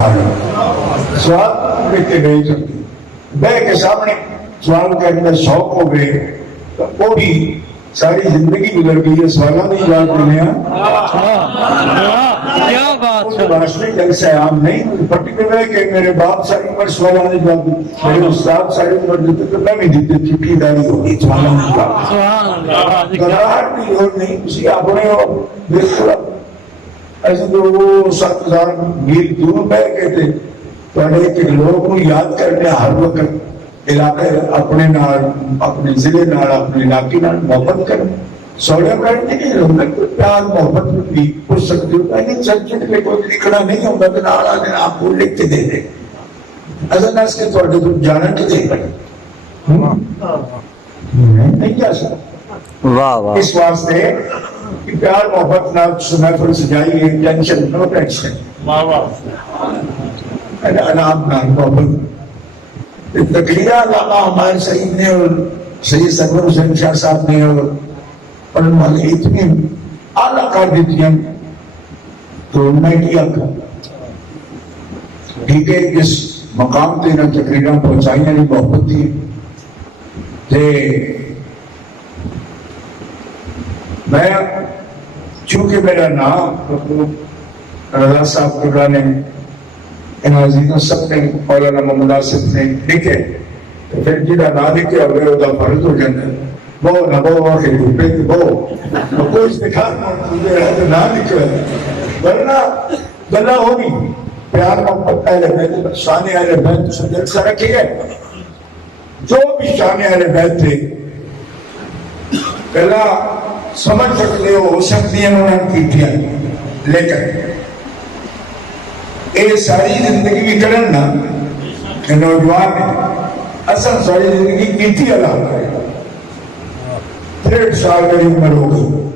سوال لکھ کے نہیں سکتی بہ کے سامنے سوال کرنے کا شوق ہو گئے تو وہ بھی ساری زندگی گزر گئی ہے سوالوں میں جواب دینے باشنے جلسہ عام نہیں پرٹیکولر ہے کہ میرے باپ ساری عمر سوالوں میں جواب دیتے میرے استاد ساری عمر دیتے تو میں بھی دیتے چٹھی داری ہوگی سوالوں میں جواب گراہٹ کی لوڑ نہیں کسی اپنے ہو بالکل ایسے تو وہ 7,000 میل دور بیٹھ گئے تھے تو لوگوں کو یاد کرنے ہر وقت علاقے اپنے نال اپنے ضلع نال اپنے علاقے نال محبت کرنے سوڑے کرنے کے لیے پیار محبت میں بھی پوچھ سکتے ہو لیکن سچ میں کوئی لکھنا نہیں ہوگا تو نال آنے آپ کو لکھ کے دے دیں ایسا نہ اس کے توڑے تو جانا کے دے پڑے نہیں جا سکتا اس واسطے پیار محبت نہ محفل سجائیے ٹینشن نو ٹینشن انعام نہ محبت تقریرہ علامہ ہمارے سعید نے اور سید سرور حسین شاہ صاحب نے اور پڑھنے والے اتنی اعلیٰ کر دیتی ہیں تو میں کیا ٹھیک ہے جس مقام تے نہ تقریرہ پہنچائی نہیں محبت تھی میں چونکہ میرا نام رضا صاحب قبلہ نے ان عزیزوں سب نے مولانا محمد آصف نے لکھے تو پھر جنہا نہ لکھے اور وہ دا فرض ہو جانا وہ نہ وہ آخر روپے کی وہ کوئی استخار نہ لکھے ورنہ گلہ ہوگی پیار محبت اہل بیت شان اہل بیت سے جلسہ رکھی ہے جو بھی شان اہل بیت تھے گلہ سمجھ سکتے ہو سکتی ہیں انہوں نے کی تھی لیکن یہ ساری زندگی بھی کرن نا کہ نوجوان نے اصل ساری زندگی کی تھی اللہ کرے 63 سال میری عمر ہو گئی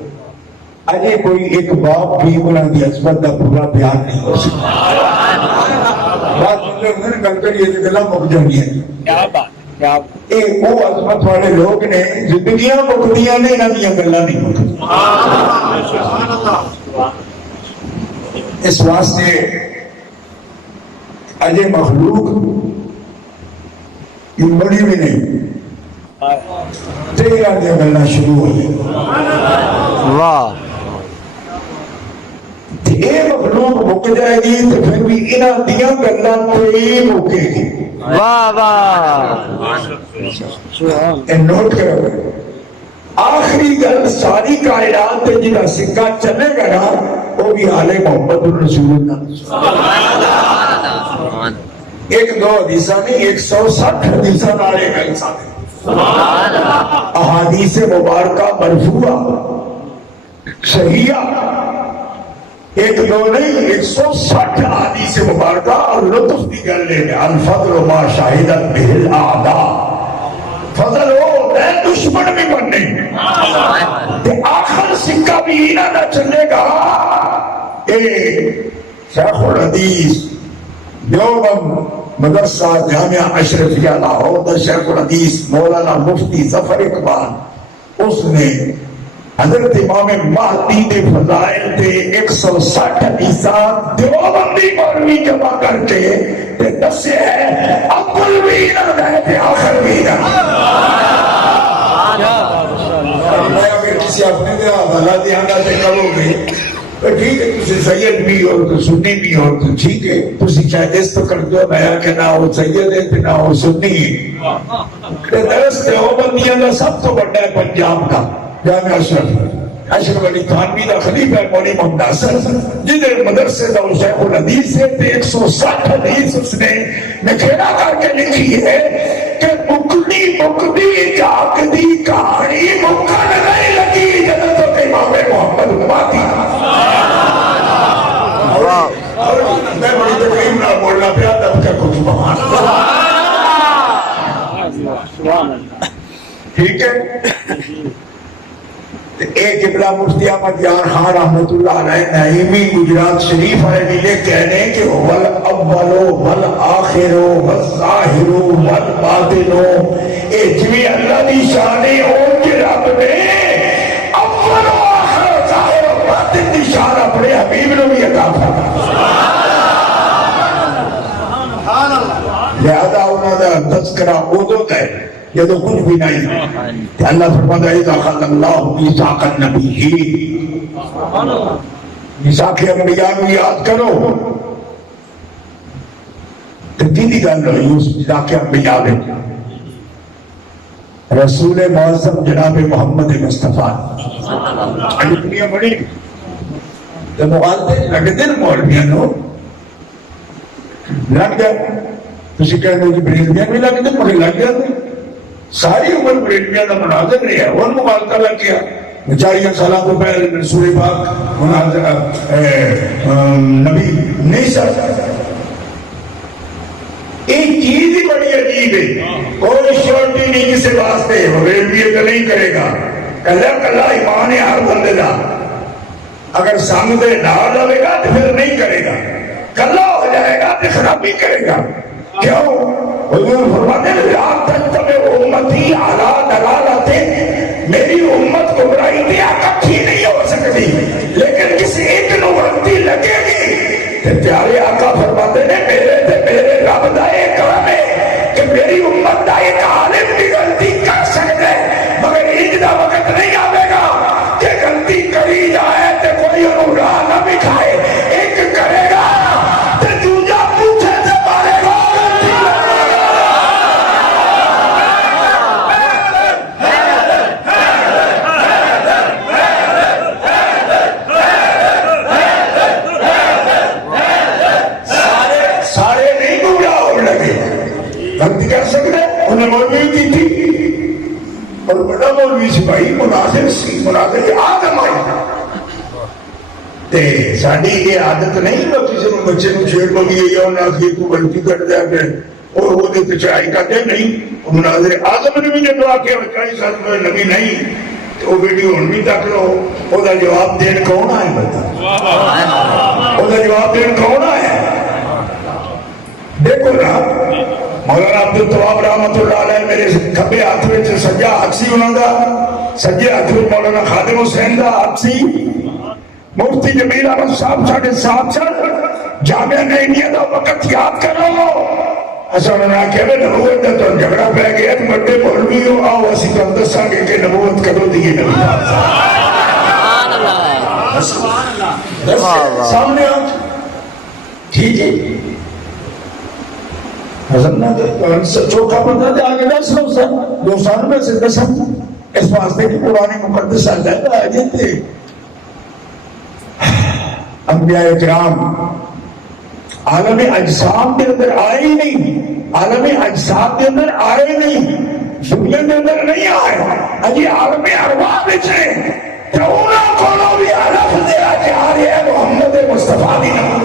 اجے کوئی ایک باپ بھی انہوں کی عظمت کا پورا بیان نہیں ہو سکتا بات مطلب گل کریے تو گلا مک جانی ہے کیا بات وہ عظمت والے لوگ نے زندگیاں مکدیاں نے انہوں دیا گلا نہیں مکدی اس واسطے اجے مخلوق یہ بڑی بھی نہیں تیرہ دیا گلنا شروع ہو جائے یہ مخلوق مک جائے گی تو پھر بھی انہاں دیا گلنا کوئی مکے گی نوٹ کرو آخری گل ساری کائنات جنہا سکہ چلے گا نا وہ بھی حال محمد الرسول اللہ ایک دو حدیثہ نہیں 160 حدیثہ نارے کا انسان ہے احادیث مبارکہ مرفوعہ صحیحہ ایک دو نہیں 160 احادیث مبارکہ اور لطف دی گل لے الفضل ما شاہدت بہ الاعداء فضل ہو میں دشمن بھی بننے تے آخر سکہ بھی نہ چلے گا شیخ الحدیث دیوبند مدرسہ جامعہ اشرفیہ لاہور شیخ الحدیث مولانا مفتی ظفر اقبال اس نے حضرت امام مہدی کے فضائل تے 160 حدیثہ دیوبندی مولوی جمع کر کے دسے ہے اول بھی نہ رہے تھے آخر بھی نہ میں اگر کسی اپنے دے حوالہ دیانا تے کرو گے ٹھیک ہے تسی سید بھی اور تو سنی بھی اور تو ٹھیک ہے تسی شاید اس تو کر دو میں کہ نہ وہ سید ہے نہ وہ سنی ہے درست دیوبندیاں کا سب تو بڑا ہے پنجاب کا جامعہ اشرف علی تھانوی کا خلیفہ ہے مولوی محمد ناصر جنہیں مدرسے دا شیخ الحدیث ہے 160 حدیث اس نے نکھیرا کر کے لکھی ہے کہ مکدی جاگدی کہانی مکن نہیں لگی جنت امام محمد مہدی میں بڑی تقریب نہ بولنا پیا تب کا کچھ بہان ٹھیک ہے ایک قبلہ مفتی احمد یار خان رحمت اللہ علیہ نعیمی گجرات شریف والے ملے کہنے کہ والاولو والآخرو والظاہرو والباطنو اے جوی اللہ دی شانے اور کے رب نے اول و آخر ظاہر و باطن دی شان اپنے حبیب نے بھی عطا فرمایا دا تذکرہ ادو ہے جدو کچھ بھی نہیں کہ اللہ فرماتا ہے اذا اخذ اللہ میثاق النبیین، میثاق انبیاء کو یاد کرو تو کی گل ہوئی اس میثاق انبیاء میں رسول معظم جناب محمد مصطفیٰ دنیا بڑی تو مغالطے لگتے نا مولویاں نو لگ گئے تسی کہنے کہ بریلویاں بھی لگتے مگر لگ گئے ساری عمر بریلویاں کا مناظر نہیں ہے وہ مغالطہ لگ گیا 40 سالہ کو پہلے رسول پاک مناظر نبی نہیں سکتا ایک چیز ہی بڑی عجیب ہے کوئی شورٹی نہیں کسی واسطے ریلوے تو نہیں کرے گا کلا کلا ایمان ہے ہر بندے کا اگر سنگ دے ڈال لگے گا تو پھر نہیں کرے گا کلا ہو جائے گا تو خرابی کرے گا کیوں حضور فرماتے ہیں لا تتبع امتی علی ضلالۃ میری امت گمراہی پہ اکٹھی نہیں ہو سکتی لیکن کسی ایک نو غلطی لگے گی تو پیارے آقا فرماتے ہیں میرے رب دا ایک کرم ہے کہ میری امت دا ایک عالم بھی غلطی کر سکتے مگر عید دا وقت نہیں آئے گا کہ غلطی کری جائے تو کوئی انہوں راہ نہ بکھائے ایک کرے گا تو دوجا پوچھے سے مارے گا سارے نہیں گمراہ ہو لگے غلطی کر سکتے انہیں مولوی کی تھی اور بڑا مولوی سپاہی مناظر سی مناظر آدم آئی تے ساڑی یہ عادت نہیں وہ کسی نے بچے کو چھیڑ کو دیئے یا انہاں کی تو غلطی کر دیا کہ اور وہ دیتے چڑھائی کرتے نہیں مناظر آدم نے بھی جب آکے 40 سال میں نبی نہیں تو وہ ویڈیو ان بھی تک لو وہ دا جواب دین کون آئے بتا وہ دا جواب دین کون آئے دیکھو نا مولانا عبدالتواب رحمت اللہ علیہ میرے کھبے ہاتھ میں سجا ہاتھ سی انہوں دا سجے ہاتھ میں مولانا خادم حسین دا ہاتھ سی مفتی جمیل احمد صاحب ساڑھے 7 سال جامعہ نعیمیہ دا وقت یاد کرو ایسا انہوں نے آکھا کہ نبوت دا تو جھگڑا پہ گیا تو مردے بولوی ہو آؤ اسی تو دساں گے کہ نبوت کرو دیئے نبی سامنے آج ٹھیک ہے حضرت چوکھا بندہ دے آگے دس لو سر 2 سال میں سے 10 اس واسطے کی قرآن مقدس آجائے آجے تھے انبیاء کرام عالم اجسام کے اندر آئے ہی نہیں عالم اجسام کے اندر آئے نہیں دنیا کے اندر نہیں آئے اجی عالم ارواح بچے تو انہوں کونوں بھی عالم دے آجے آ رہے ہیں محمد مصطفیٰ دی نمود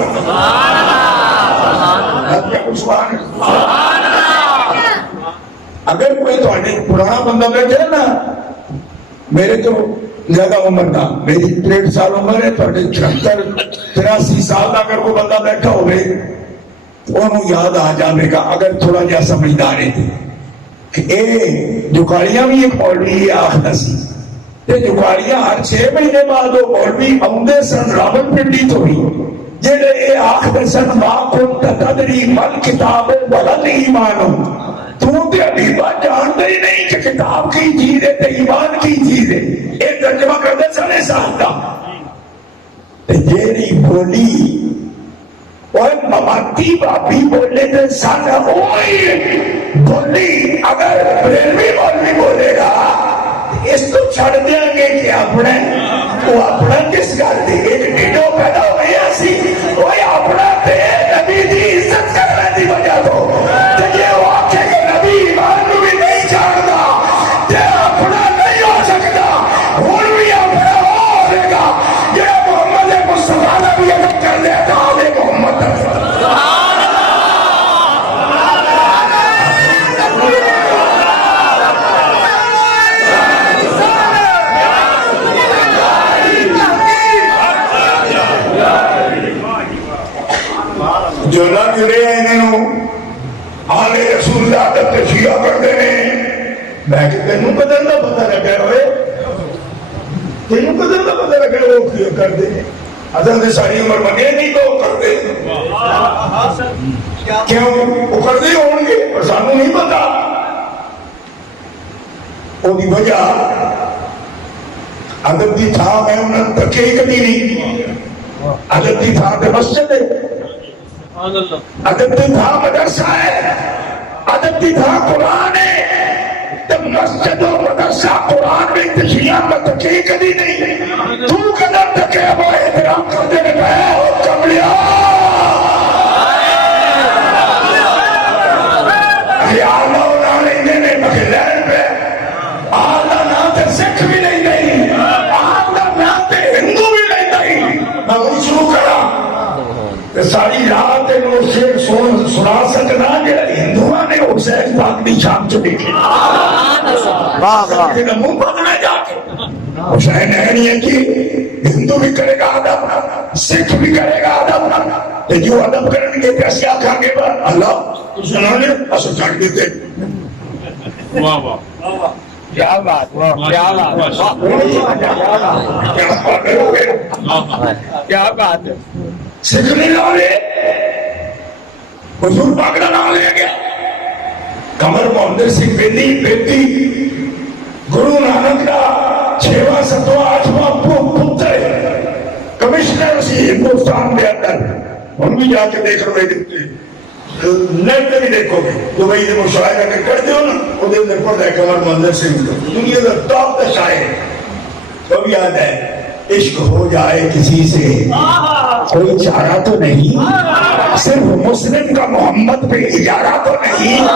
اگر کوئی تو پرانا بندہ بیٹھے نا میرے تو زیادہ عمر تھا میری 63 سال عمر ہے تو 73 83 سال اگر کوئی بندہ بیٹھا ہوئے انہوں یاد آ جانے گا اگر تھوڑا جا سمجھدارے تھے کہ اے جکاریاں بھی ایک مولوی آخنا سی تے جکاریاں ہر 6 مہینے بعد وہ مولوی آمدے سن راول پنڈی تو بھی جیڑے اے آخر سن ما کنت تدری مل کتاب ولل ایمانو تو تے حبیبہ جانتے ہی نہیں کہ کتاب کی چیز ہے تے ایمان کی چیز ہے ایک ترجمہ کرتے سنے ساتھ تے جیڑی بولی اوہ مماتی بابی بولے تے سانا ہوئی بولی اگر بریلوی بولوی بولے گا اس کو چھڑ دیا گے کہ اپنے وہ اپنا کس کر دے ایک ڈیڈو پیدا ہوئی ایسی کوئی اپنا تے نبی دی عزت کرنے دی وجہ تو یہ واقعے کہ نبی ایمان کو بھی نہیں چھاڑتا تے اپنا نہیں ہو سکتا ہون بھی اپنا ہو گا یہ محمد مصطفیٰ نے بھی عزت کر لیا تھا آلے محمد جو نہ جڑے ہیں انہوں آلے رسول اللہ کا تشیعہ کرتے ہیں میں کہ تینوں قدر نہ پتہ لگا ہوئے تینوں قدر نہ پتہ لگا وہ کیا کرتے ہیں حضرت ساری عمر منے نہیں تو کرتے کیوں وہ کرتے ہوں گے پر سانو نہیں پتا وہ وجہ ادب کی تھان میں انہیں تکے ہی کبھی نہیں ادب کی تھان تے مسجد ہے ادب کی تھان مدرسہ ہے ادب کی تھان قرآن ہے تب مسجد و مدرسہ قرآن میں تشریح میں تکے کبھی نہیں تو قدر تکے وہ احترام کرتے رہے ہو کملیا آلہ اُنہاں لینے نے مخلین پہ آلہ نہ تے سکھ بھی نہیں نہیں آلہ نہ تے ہندو بھی نہیں نہیں میں وہ شروع کرا ساری رات انہوں شیر سنا سکنا کہ ہندوہاں نے حسین پاک دی شام چ دیکھی منہ پکڑا جا کے حسین ہے نہیں ہے کہ ہندو بھی کرے گا ادب سکھ بھی کرے گا ادب جو ادب کرنے کے پیسے آکھا گے اللہ تو سنا لے اصل چھاڑ دیتے واہ واہ کیا بات کیا بات کیا بات ہے سکھ نہیں لا لے حضور پاک کا نام لیا گیا کمر محمد سنگھ بیدی گرو نانک کا 6واں 7واں 8واں پتر کمشنر اسی ہندوستان کے اندر ان بھی جا کے دیکھ رہے نیٹ پہ بھی دیکھو گے دبئی سے مشاہدہ کے کر دیو نا وہ دن در پڑتا ہے کمر محمد سنگھ کو دنیا کا ٹاپ کا شاعر تو بھی یاد ہے عشق ہو جائے کسی سے کوئی چارہ تو نہیں صرف مسلم کا محمد پہ اجارہ تو نہیں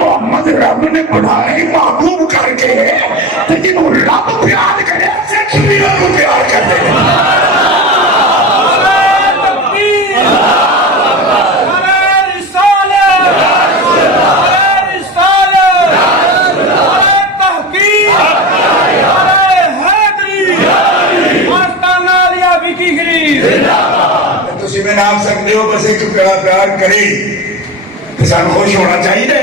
محمد رب نے بڑھائے محبوب کر کے لیکن وہ رب پیار کرے سکھ بھی رب پیار کرے تسی میں نام سکتے ہو بس ایک پیار کرے کسان خوش ہونا چاہیے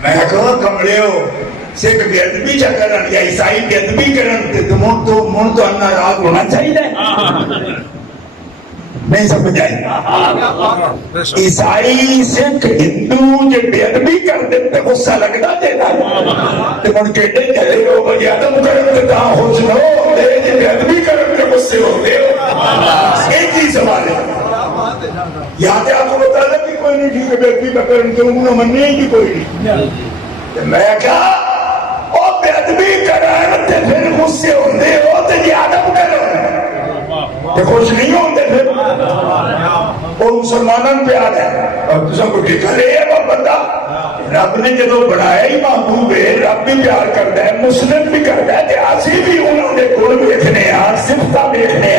میں کہا کمڑے ہو سکھ بے ادبی چا کرن یا عیسائی بے ادبی کرن تو من تو انہا راز ہونا چاہیے نہیں سمجھ آئی عیسائی سکھ ہندو جو بے ادبی کر دیتے غصہ لگنا دینا تو من کے دے چلے ہو بجی ادب کرن تو کہاں خوش نہ ہو دے جو بے ادبی کرن تو غصے ہو دے ایک ہی سوال ہے یہاں تے آپ کو بتا دیں کہ کوئی نہیں ٹھیک ہے بے ادبی کا کرن تو انہوں نے مننے ہی کوئی نہیں میں کہا او بے ادبی کرن تو پھر غصے ہو دے ہو تو جی ادب کرن تو خوش نہیں ہوتے پھر وہ مسلمانوں پہ آتا ہے اور تسا کو ٹھیکا لے ہے وہ بندہ رب نے جدو بڑھایا ہی محبوب ہے رب بھی پیار کرتا ہے مسلم بھی کرتا ہے جیسی بھی انہوں نے گل دیکھنے صفتہ دیکھنے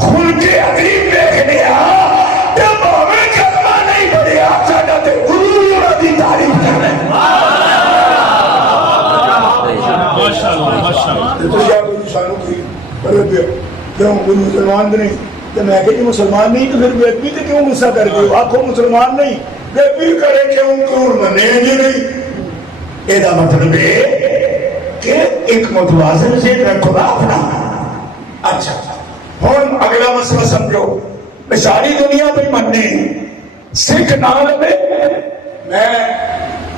خل کے عقیب دیکھنے جب ہمیں کلمہ نہیں پڑے ساڈا تے گرو انہوں کی تعریف کرنا ہے ماشاءاللہ ماشاءاللہ تو یا کوئی سانو کی کرے پہ کیوں کوئی مسلمان نہیں تو میں کہتی مسلمان نہیں تو پھر بے ادبی تو کیوں غصہ کر کے آپ کو مسلمان نہیں بے ادبی کرے کیوں کیوں منے جی نہیں یہ مطلب ہے کہ ایک متوازن سے رکھو اپنا اچھا ہوں اگلا مسئلہ سمجھو ساری دنیا پہ مننے سکھ نہ لے میں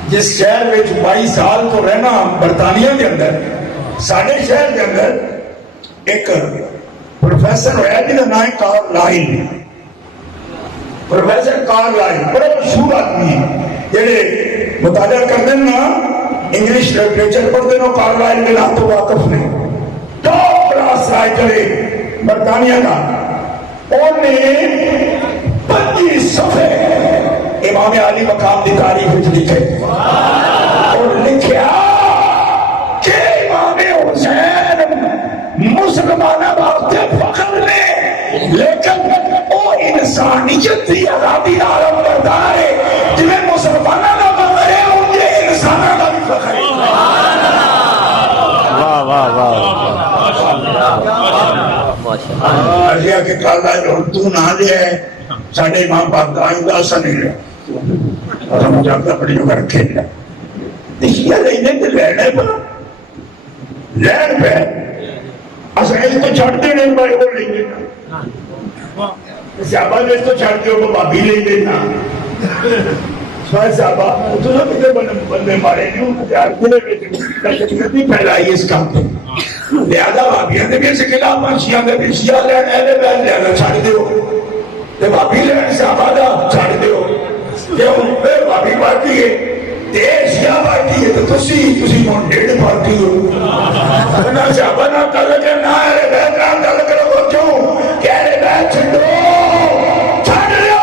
جس شہر میں 22 سال تو رہنا برطانیہ کے اندر ساڑھے شہر کے اندر ایک پروفیسر ہویا جنہا نام کارل لائن پروفیسر کارل لائن بڑا مشہور آدمی ہے جنہے مطالعہ کردیں نا انگلیش لٹریچر پڑھتے نا کارل لائن کے نام تو واقف نہیں ٹاپ کلاس رائٹر برطانیہ کا انہیں 25 صفحے امام علی مقام دی تاریخ وچ لکھے اور لکھیا کہ امام حسین مسلمانہ واسطے فخر نے لیکن وہ انسانیت دی آزادی عالم کرتا ہے جنہیں مسلمانہ کا فخر ہے انجھے انسانہ کا بھی فخر ہے واہ واہ واہ ارجیا کہ کالا تو نہ لے ساڑھے امام باپ کا آئندہ سا نہیں لے اور ہم جاتا پڑی جو کر کھیل لے دیکھیا لینے تے لینے پر لین پہ اسائل تو چھڑ دینے بھائی وہ لیں گے صحابہ نے تو چھڑ دے وہ بھابی لیں دینا صحابہ تو نہ کتے بندے مارے نہیں ہوں تیار کنے بیٹے نہیں پھیلائی اس کام پہ لہذا بھابیاں نے بھی اسے خلاف منشیاں نے بھی شیعہ لین اہلِ بیت لینا چھڑ دیو تے بھابی لین صحابہ دا چھڑ دیو کہ ان پہ بھابی پارٹی ہے تے شیعہ پارٹی ہے تو تسی مونڈیڈ پارٹی ہو نہ صحابہ نہ تعلق ہے نہ اہلِ بیت نہ تعلق رکھو کیوں کہ اہلِ بیت چھڑو چھڑ لو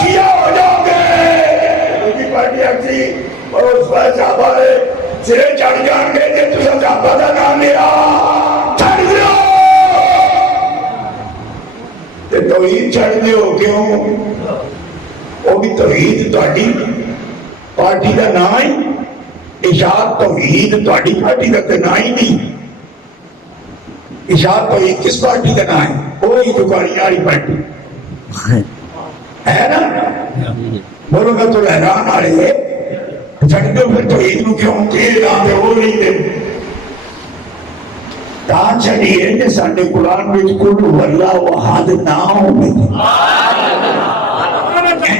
شیعہ ہو جاؤ گے پارٹی آتی اور اس پر صحابہ ہے سرے چڑھ جان گے کہ تو صحابہ دا نام لیا چھڑ دیو تے توحید چھڑ دیو کیوں وہ بھی توحید تہاڈی پارٹی دا نام ہے اشاعت توحید تہاڈی پارٹی دا تے نام ہی نہیں اشاعت توحید کس پارٹی دا نام ہے وہی دکانی والی پارٹی ہے نا بولو گا تو حیران آ رہے چھڑ دو پھر تو عید نو کیوں کہ نام ہے وہ نہیں دے تاں چڑھیے کہ ساڈے قرآن وچ کل واللہ احد نہ ہوے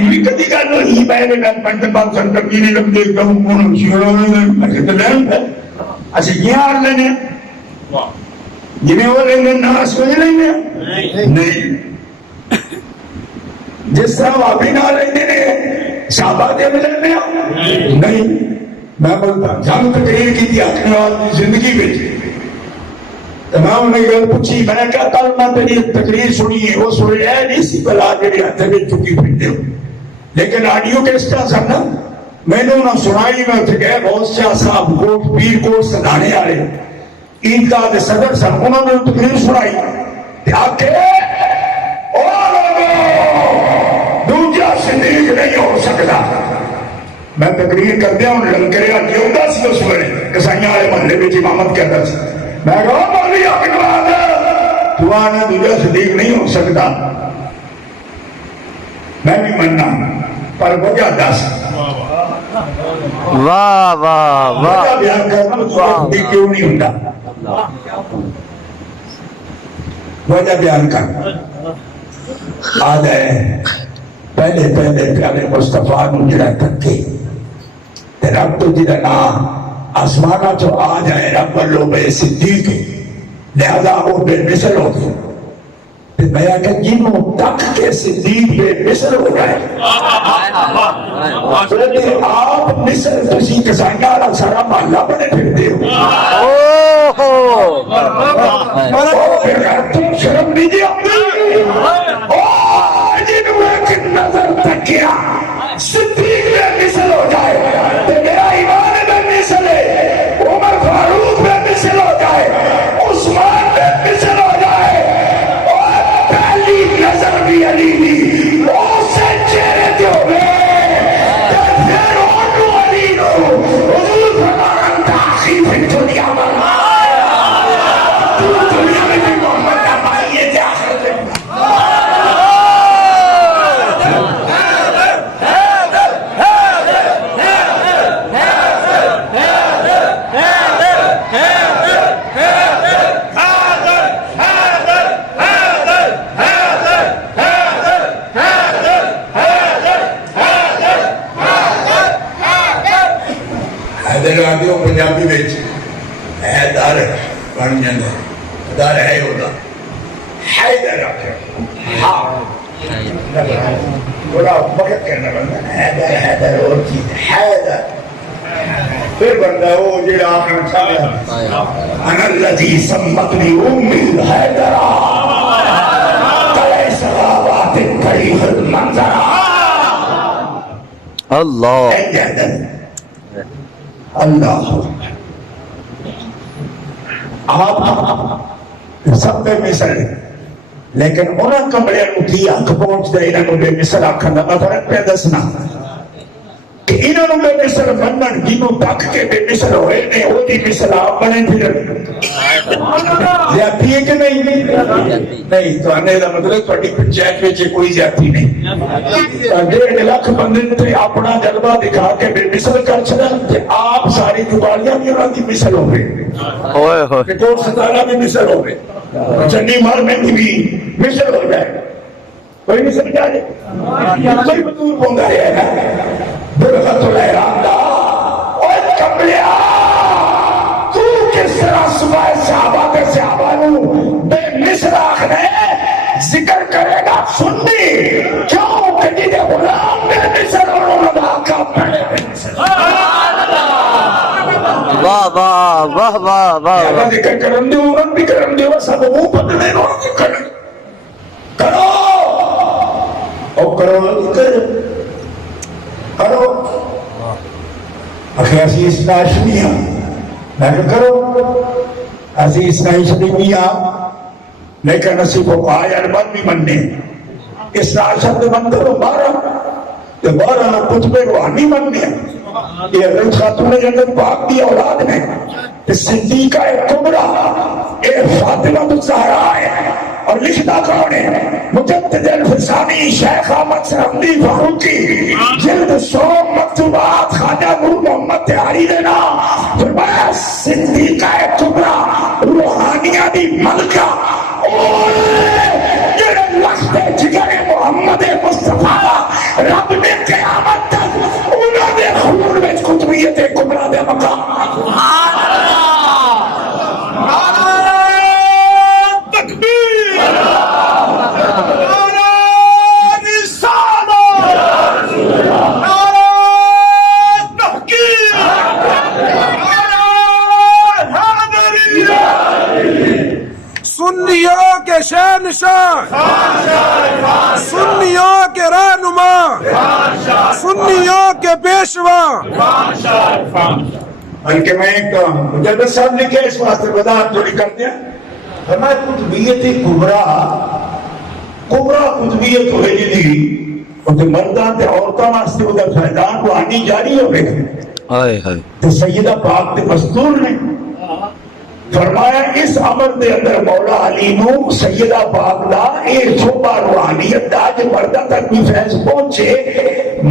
بھی کدی گل ہوئی میں نے پنڈ پاک سنت کی نہیں لگدے کم کون شیروں نے تے لین اسی یہ آر لینے جنہیں وہ لینے نہ سمجھ لینے نہیں جس طرح واپی نہ لینے نے صحابہ دے ملنے نہیں میں بولتا جب تقریر کی تھی اپنے والی زندگی میں تمام نے گل پوچھی میں نے کہا کل میں تیری تقریر سنی ہے وہ سن رہا ہے نہیں سی بلا کے ہاتھ میں چکی پھرتے ہو لیکن آڈیو کس طرح سننا میں نے انہوں سنائی میں اتنے گئے بہت شاہ صاحب کوٹ پیر کوٹ سدانے والے عیدگاہ کے صدر سن انہوں نے تقریر سنائی آ کے دوجا صدیق نہیں ہو سکتا میں تقریر کردیا ہوں لنکریا جیوندا سی اس ویلے کسائیاں والے محلے وچ امامت کردا سی میں کہا مولوی اقبال تو آنا دوجا صدیق نہیں ہو سکتا میں بھی مننا پر وجہ دس واہ واہ واہ وجہ بیان کرنا صدیق کیوں نہیں ہوندا وجہ بیان کرنا آدھا ہے پہلے پیارے مصطفیٰ نو جڑا تکے تے رب تو جڑا نام آسمانہ تو آ جائے رب والو بے صدیق لہذا وہ بے مثل ہو گئے تے میں کہ جنوں تک کے صدیق بے مثل ہو گئے تے آپ مثل تسی کسائیاں والا سارا محلہ بنے پھرتے ہو تم شرم نہیں آتی جنوں ایک نظر تکیا صدیق بے مثل ہو جائے تے میرا ایمان بے مثل ہے عمر فاروق بے مثل ہو جائے عثمان بے مثل ہو جائے اور پہلی نظر بھی علی دی وہ سے چہرے تے ہوئے پھر اونو علی نو حضور فرمان تاخی پھر دنیا بنا دنیا میں بھی محمد نمائیے تے آخر دے حیدر پنجابی بچ حیدر بن جاندے در ہے ہوتا حیدر آخر ہاں بڑا وقت کرنا بندہ حیدر اور چیز حیدر پھر بندہ وہ جڑا آخر چاہتا انا الذی سمتنی امی الحیدر کلے سلابات قریح المنظر اللہ اللہ آپ سب بے مثل لیکن انہاں کمرے نو کی حق پہنچ دے انہاں نو بے مثل آکھن دا میں فرق پہ دسنا کہ انہوں نے بے مثل بنن جنہوں تک کے بے مثل ہوئے نے وہ دی مثل آپ بنے پھر زیادتی ہے کہ نہیں؟ نہیں تو آنے دا مطلب تھوڑی پنچایت میں کوئی زیادتی نہیں. 1.5 لاکھ بندے تے اپنا جلوہ دکھا کے بے مثل کر چھڑا تے آپ ساری جبالیاں بھی انہوں دی مثل ہوئے اوئے ہوئے رکوٹ ستارہ بھی مثل ہوئے چنی مار میں بھی مثل ہو جائے. کوئی نہیں سمجھا جائے کوئی بدور بونگا ہے نا برغت الحرام دا اوہ کملیا تو کس طرح صبح صحابہ کے صحابہ نو بے مثل آخر ہے ذکر کرے گا سنی کیوں کہ جی دے غلام بے مثل انہوں نے آقا پڑھے بے مثل. واہ واہ واہ واہ واہ اللہ ذکر کرن دے انہوں بھی کرن دے سب وہ بدلے انہوں بھی کرن کرو او کرو کرو اخی اسی اسناش میاں میں کرو اسی اسناش میاں لیکن اسی کو آیا بات بھی مننے اسناش اپنے من کرو 12 نہ کتبے روحانی مننے یہ حضرت خاتون جنت پاک دی اولاد میں صدیقہ کبریٰ اے فاطمہ الزہرا ہے اور لکھتا کون ہے مجدد الفسانی شیخ احمد سرمدی فاروقی جلد 100 مکتوبات خواجہ نور محمد تہاری دینا فرمایا صدیقہ کبریٰ روحانیہ دی ملکہ اور جڑے لختے جگر محمد مصطفیٰ رب نے قیامت تک انہوں نے خلور میں قطبیت کبریٰ دے مقام سنیوں کے شہنشاہ سنیوں کے رہنما سنیوں کے پیشوا. بلکہ میں ایک مجدد صاحب لکھے اس واسطے وضاحت تھوڑی کرتے ہیں فرمایا قطبیت کبریٰ قطبیت ہوئے جی وہ مردان تے عورتاں واسطے وہ فیضان روحانی جاری ہو گئے ہائے ہائے تو سیدہ پاک تے مستور نے فرمایا اس عمر دے اندر مولا علی نو سیدہ پاک دا ایک شعبہ روحانیت دا جو مردہ تک بھی فیض پہنچے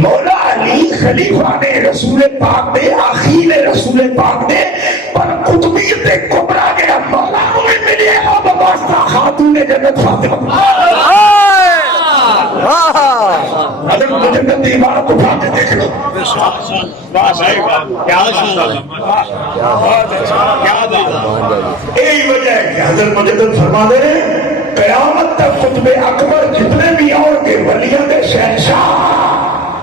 مولا علی خلیفہ نے رسول پاک دے آخیل رسول پاک دے پر قطبیت کبریٰ کے مولا نو بھی ملے اب واسطہ خاتون جنت فاطمہ حضرت مجدد دی عبارت اٹھا کے دیکھ لو. یہی وجہ ہے کہ حضرت مجدد فرما دے قیامت تک قطب اکبر جتنے بھی آؤ گے ولیوں کے شہنشاہ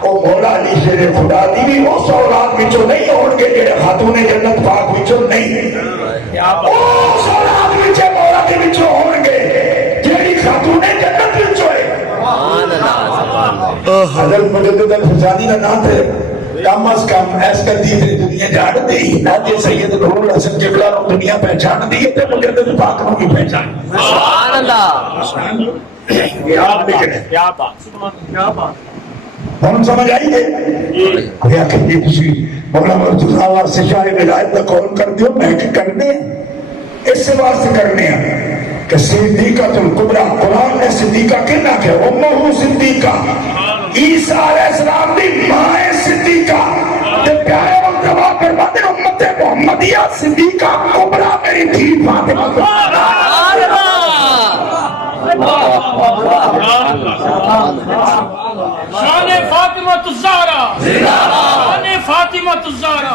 وہ مولا علی شیر خدا دی بھی اس اولاد وچوں نہیں ہون گے جڑے خاتون جنت پاک وچوں نہیں اس اولاد وچوں مولا دی وچوں ہون گے جڑی خاتون جنت وچوں ہے. حضرت مجدد الفسانی کا نام تھے کم از کم ایس کر دی تھی دنیا جان دی نہ جی سید نور الحسن قبلہ نو دنیا پہچان دی تے مجدد پاک نو بھی پہچان. سبحان اللہ یاد لکھنے کیا بات ہم سمجھ آئی گئے آیا کہ یہ کسی مولا مرتضیٰ واسطے شاہ ولایت کا قول کر دیو میں کہ کرنے اس سے واسطے کرنے ہیں کہ صدیقہ الکبریٰ قرآن نے صدیقہ کہنا کہ امہ صدیقہ عیسیٰ علیہ السلام دی ماں صدیقہ تے پیارے وقت جواب فرماتے ہیں امت محمدیہ صدیقہ کبریٰ میری دھی فاطمہ. شان فاطمہ الزہرا شان فاطمہ الزہرا